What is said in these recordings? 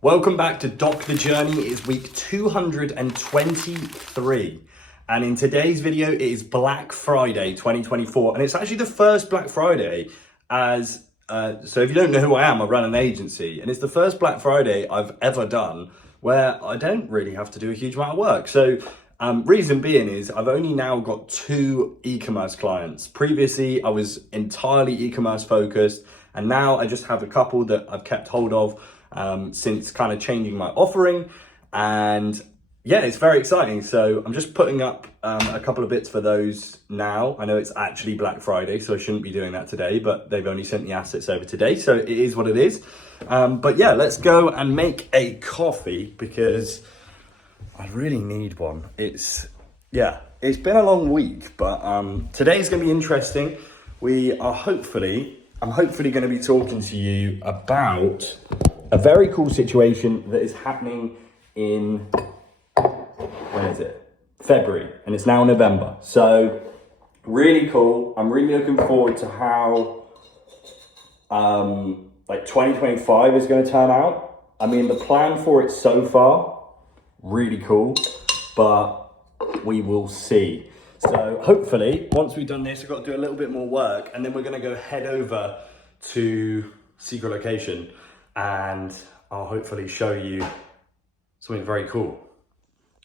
Welcome back to Doc the Journey. It is week 223. And in today's video, it is Black Friday 2024. And it's actually the first Black Friday so if you don't know who I am, I run an agency. And it's the first Black Friday I've ever done where I don't really have to do a huge amount of work. So reason being is I've only now got 2 e-commerce clients. Previously, I was entirely e-commerce focused. And now I just have a couple that I've kept hold of since kind of changing my offering. And yeah, it's very exciting. So I'm just putting up a couple of bits for those now. I know it's actually Black Friday, so I shouldn't be doing that today, but they've only sent the assets over today. So it is what it is. But yeah, let's go and make a coffee because I really need one. It's been a long week, but today's going to be interesting. I'm hopefully going to be talking to you about a very cool situation that is happening in, February, and it's now November. So really cool. I'm really looking forward to how 2025 is going to turn out. I mean, the plan for it so far, really cool, but we will see. So hopefully, once we've done this, we've got to do a little bit more work, and then we're going to go head over to secret location, and I'll hopefully show you something very cool.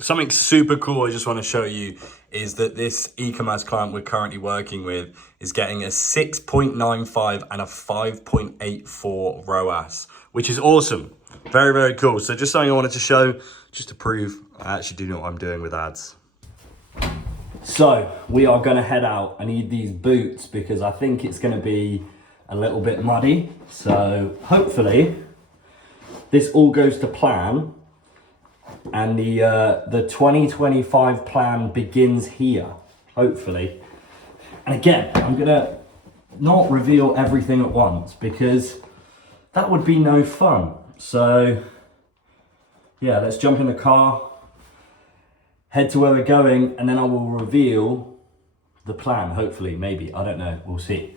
Something super cool I just want to show you is that this e-commerce client we're currently working with is getting a 6.95 and a 5.84 ROAS, which is awesome. Very, very cool. So just something I wanted to show, just to prove I actually do know what I'm doing with ads. So we are going to head out. I need these boots because I think it's going to be a little bit muddy. So hopefully this all goes to plan and the 2025 plan begins here, hopefully. And again, I'm going to not reveal everything at once because that would be no fun. So yeah, let's jump in the car, head to where we're going, and then I will reveal the plan, hopefully, maybe, I don't know, we'll see.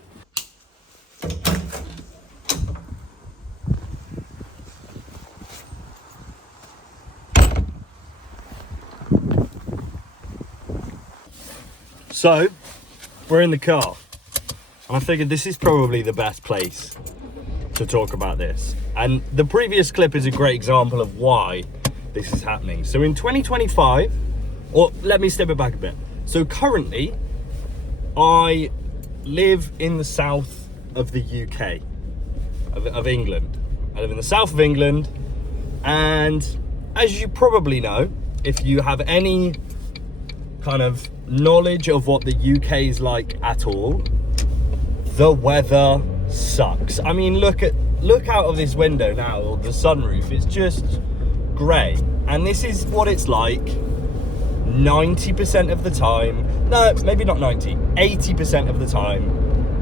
So, we're in the car, and I figured this is probably the best place to talk about this. And the previous clip is a great example of why this is happening. So in 2025, or let me step it back a bit. So currently, I live in the south of the UK, of England. I live in the south of England, and as you probably know, if you have any kind of knowledge of what the UK is like at all, the weather sucks. I mean, look out of this window now, or the sunroof, it's just grey. And this is what it's like 90% of the time, no, maybe not 90, 80% of the time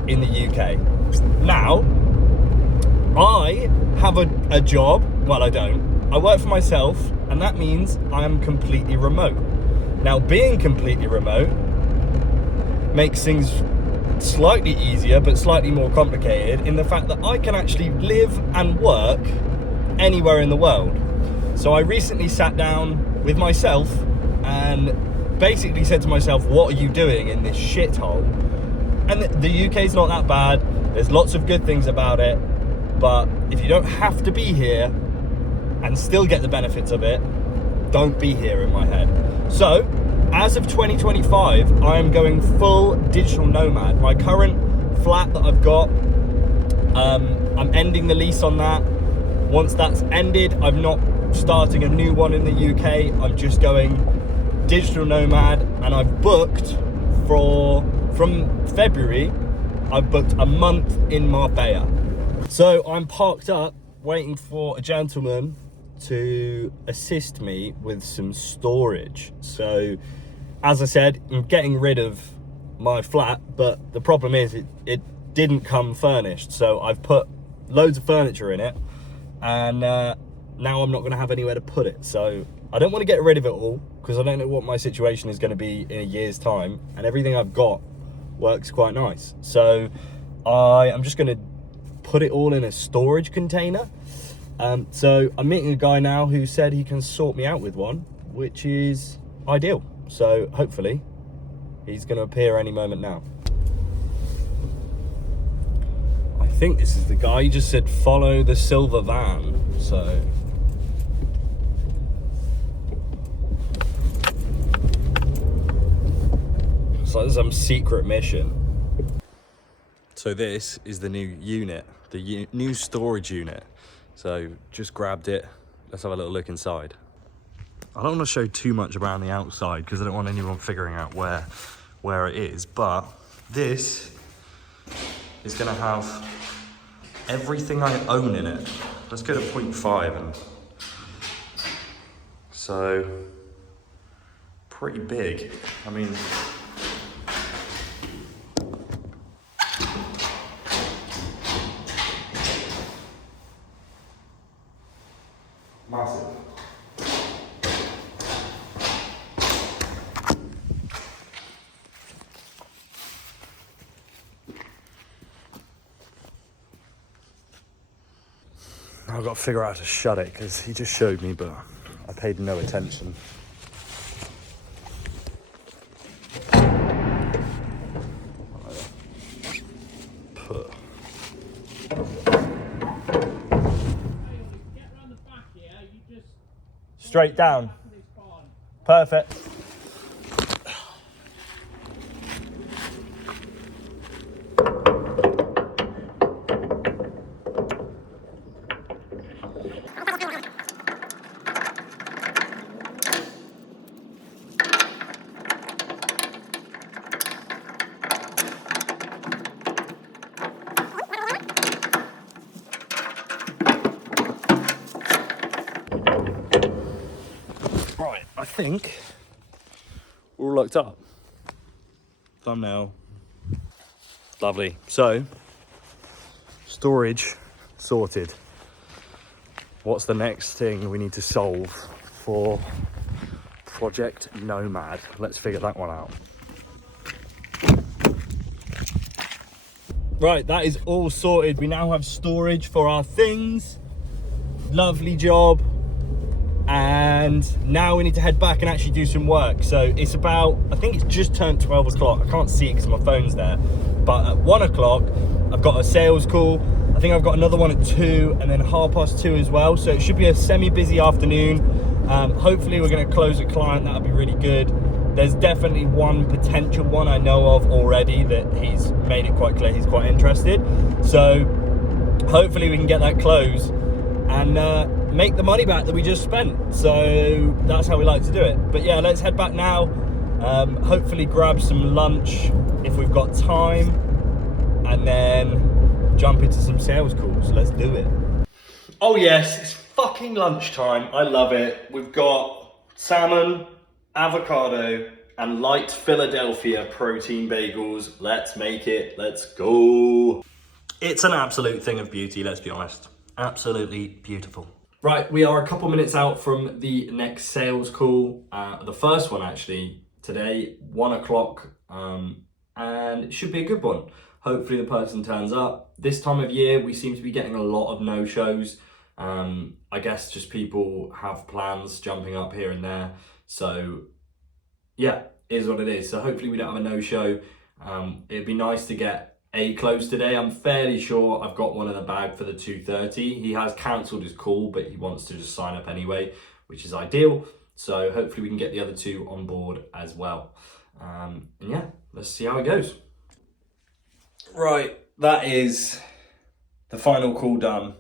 in the UK. Now, I have a job, well I don't, I work for myself, and that means I am completely remote. Now, being completely remote makes things slightly easier, but slightly more complicated in the fact that I can actually live and work anywhere in the world. So I recently sat down with myself and basically said to myself, what are you doing in this shithole? And the UK is not that bad. There's lots of good things about it. But if you don't have to be here and still get the benefits of it, don't be here in my head. So as of 2025, I am going full digital nomad. My current flat that I've got, I'm ending the lease on that. Once that's ended, I'm not starting a new one in the UK. I'm just going digital nomad, and I've booked from February, I've booked a month in Marbella. So I'm parked up waiting for a gentleman to assist me with some storage. So as I said, I'm getting rid of my flat, but the problem is it didn't come furnished. So I've put loads of furniture in it, and now I'm not going to have anywhere to put it. So I don't want to get rid of it all because I don't know what my situation is going to be in a year's time, and everything I've got works quite nice. So I am just going to put it all in a storage container, So I'm meeting a guy now who said he can sort me out with one, which is ideal. So hopefully he's going to appear any moment now. I think this is the guy. He just said follow the silver van. So it's like some secret mission. So this is the new unit, the new storage unit. So just grabbed it. Let's have a little look inside. I don't want to show too much around the outside because I don't want anyone figuring out where it is, but this is going to have everything I own in it. Let's go to 0.5 and so pretty big. I mean, massive. I've got to figure out how to shut it because he just showed me, but I paid no attention. Straight down. Perfect. Right, I think we're all locked up. Thumbnail. Lovely. So, storage sorted. What's the next thing we need to solve for Project Nomad? Let's figure that one out. Right, that is all sorted. We now have storage for our things. Lovely job. And now we need to head back and actually do some work. So it's about, I think it's just turned 12 o'clock. I can't see it because my phone's there. But at 1 o'clock, I've got a sales call. I think I've got another one at 2 and then 2:30 as well. So it should be a semi-busy afternoon. Hopefully we're going to close a client. That'll be really good. There's definitely one potential one I know of already that he's made it quite clear he's quite interested. So hopefully we can get that closed and make the money back that we just spent. So that's how we like to do it. But yeah, let's head back now. Hopefully grab some lunch if we've got time, and then jump into some sales calls. Let's do it. Oh yes, it's fucking lunchtime. I love it. We've got salmon, avocado, and light Philadelphia protein bagels. Let's make it. Let's go. It's an absolute thing of beauty, let's be honest. Absolutely beautiful. Right, we are a couple minutes out from the next sales call. The first one actually today, 1 o'clock, and it should be a good one. Hopefully the person turns up. This time of year, we seem to be getting a lot of no-shows. I guess just people have plans jumping up here and there. So yeah, it is what it is. So hopefully we don't have a no-show. It'd be nice to get a close today. I'm fairly sure I've got one in the bag for the 2:30. He has cancelled his call, but he wants to just sign up anyway, which is ideal. So hopefully we can get the other two on board as well. And yeah, let's see how it goes. Right, that is the final call done.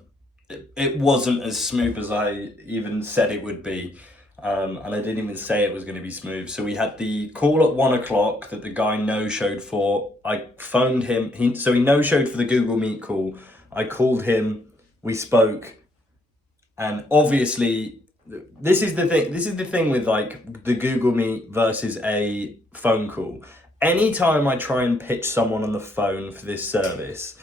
It wasn't as smooth as I even said it would be. And I didn't even say it was going to be smooth. So we had the call at 1 o'clock that the guy no-showed for. I phoned him. So he no-showed for the Google Meet call. I called him. We spoke. And obviously, this is the thing. This is the thing with like the Google Meet versus a phone call. Anytime I try and pitch someone on the phone for this service,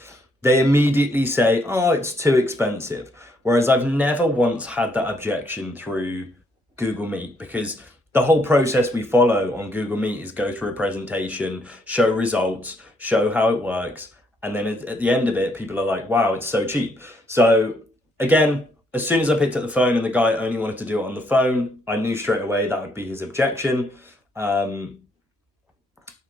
they immediately say, oh, it's too expensive. Whereas I've never once had that objection through Google Meet, because the whole process we follow on Google Meet is go through a presentation, show results, show how it works, and then at the end of it, people are like, wow, it's so cheap. So again, as soon as I picked up the phone and the guy only wanted to do it on the phone, I knew straight away that would be his objection.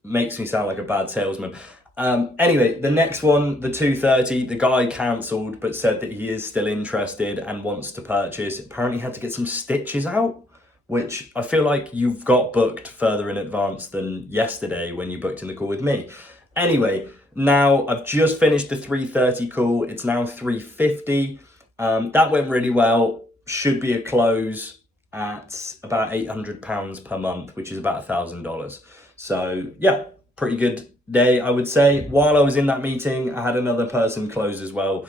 Makes me sound like a bad salesman. Anyway, the next one, the 2:30, the guy cancelled but said that he is still interested and wants to purchase. Apparently had to get some stitches out, which I feel like you've got booked further in advance than yesterday when you booked in the call with me. Anyway, now I've just finished the 3:30 call. It's now 3:50. That went really well. Should be a close at about £800 per month, which is about $1,000. So yeah, pretty good day, I would say. While I was in that meeting, I had another person close as well,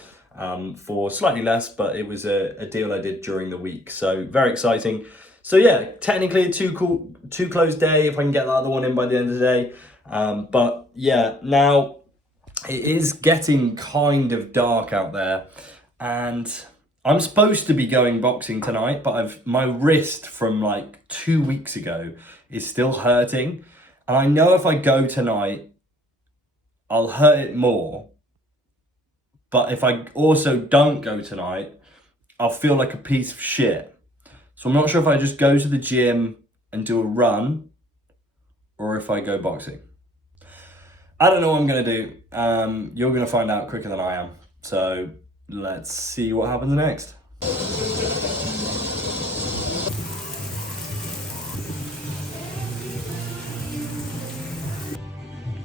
for slightly less, but it was a deal I did during the week. So very exciting. So yeah, technically a two close day if I can get the other one in by the end of the day. But yeah, now it is getting kind of dark out there, and I'm supposed to be going boxing tonight, but my wrist from like 2 weeks ago is still hurting. And I know if I go tonight, I'll hurt it more. But if I also don't go tonight, I'll feel like a piece of shit. So I'm not sure if I just go to the gym and do a run or if I go boxing. I don't know what I'm going to do. You're going to find out quicker than I am. So let's see what happens next.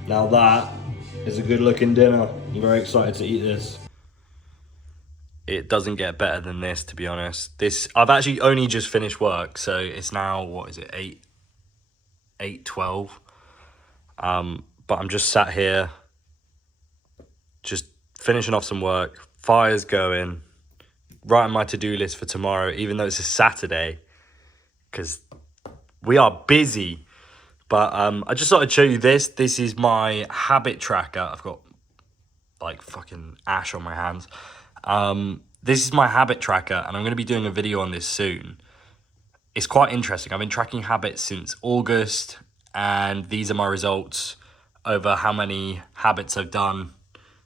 Now that is a good looking dinner. I'm very excited to eat this. It doesn't get better than this, to be honest. I've actually only just finished work, so it's now, what is it, 8:12. But I'm just sat here, just finishing off some work. Fire's going, writing my to-do list for tomorrow, even though it's a Saturday, because we are busy. But I just thought I'd show you this. This is my habit tracker. I've got like fucking ash on my hands. This is my habit tracker, and I'm going to be doing a video on this soon. It's quite interesting. I've been tracking habits since August, and these are my results over how many habits I've done.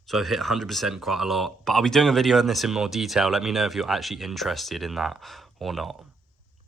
So I've hit 100% quite a lot. But I'll be doing a video on this in more detail. Let me know if you're actually interested in that or not.